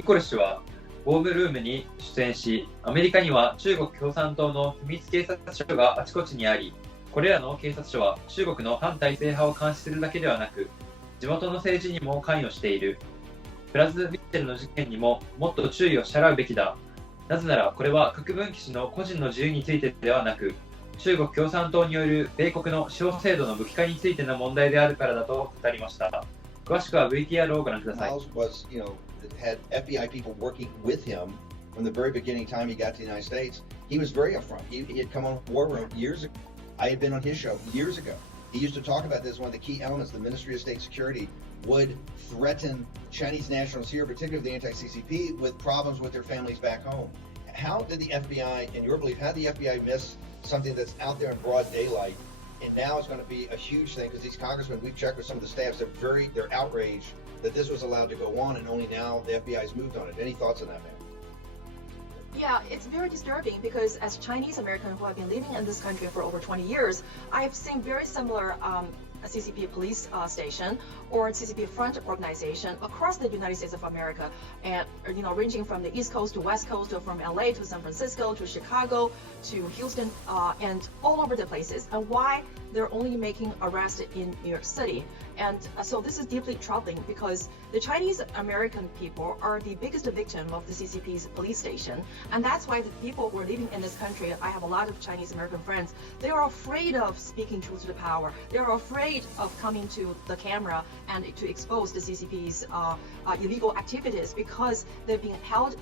ニコル氏はウォールームに出演し、アメリカには中国共産党の秘密警察署があちこちにあり、これらの警察署は中国の反体制派を監視するだけではなく、地元の政治にも関与している。プラズミッシェルの事件にももっと注意を払うべきだ。なぜなら、これは郭文貴氏の個人の自由についてではなく、中国共産党による米国の司法制度の武器化についての問題であるからだと語りました。詳しくは VTR をご覧ください。Had FBI people working with him from the very beginning time he got to the United States. He was very upfront. He had come on War Room years ago. I had been on his show years ago. He used to talk about this, one of the key elements, the Ministry of State Security would threaten Chinese nationals here, particularly the anti-CCP, with problems with their families back home. How did the FBI, in your belief, how did the FBI miss something that's out there in broad daylight? And now it's going to be a huge thing because these congressmen, we've checked with some of the staffs, they're outraged that this was allowed to go on, and only now the FBI has moved on it. Any thoughts on that, man? Yeah, it's very disturbing because as Chinese American who have been living in this country for over 20 years, I have seen very similar CCP police station or CCP front organization across the United States of America, and ranging from the East Coast to West Coast, or from LA to San Francisco to Chicago to Houston, and all over the places. And why they're only making arrests in New York City? And so this is deeply troubling because the Chinese American people are the biggest victim of the CCP's police station, and that's why the people who are living in this country, I have a lot of Chinese American friends, they are afraid of speaking truth to power. They are afraid of coming to the camera and to expose the CCP's illegal activities because they've been held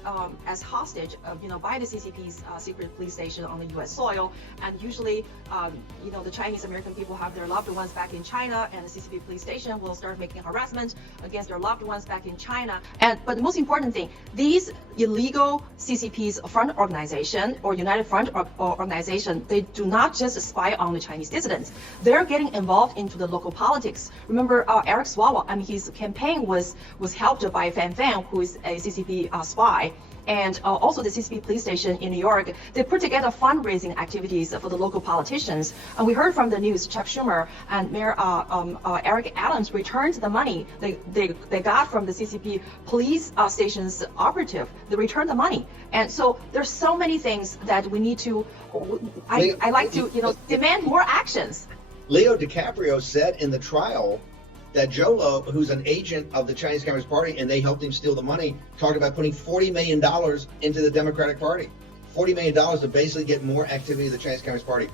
as hostage, by the CCP's secret police station on the U.S. soil. And usually, the Chinese American people have their loved ones back in China, and the CCP police station will start making harassment against their loved ones back in China. But the most important thing, these illegal CCP's front organization or United Front organization, they do not just spy on the Chinese dissidents. They're getting involved into the local politics. Remember Eric Swalwell, his campaign was helped by Fan Fan, who is a CCP spy. And also the CCP police station in New York, they put together fundraising activities for the local politicians. And we heard from the news, Chuck Schumer and Mayor Eric Adams returned the money they got from the CCP police station's operative. They returned the money. And so there's so many things that we need to, I like to, demand more actions. Leo DiCaprio said in the trial that Joe Lo, who's an agent of the Chinese Communist Party, and they helped him steal the money, talked about putting $40 million into the Democratic Party. $40 million to basically get more activity of the Chinese Communist Party.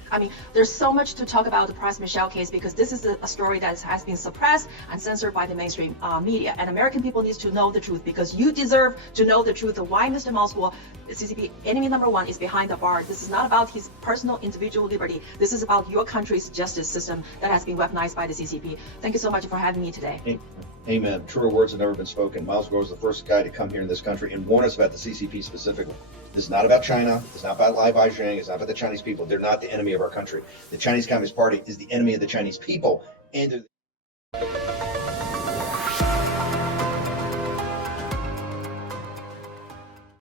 There's so much to talk about the Pras Michel case because this is a story that has been suppressed and censored by the mainstream media. And American people need to know the truth because you deserve to know the truth of why Mr. Moskwa, CCP enemy number one, is behind the bar. This is not about his personal individual liberty. This is about your country's justice system that has been weaponized by the CCP. Thank you so much for having me today. Amen. Truer words have never been spoken. Miles Gore was the first guy to come here in this country and warn us about the CCP specifically. This is not about China. It's not about Lai Baizhang. It's not about the Chinese people. They're not the enemy of our country. The Chinese Communist Party is the enemy of the Chinese people. And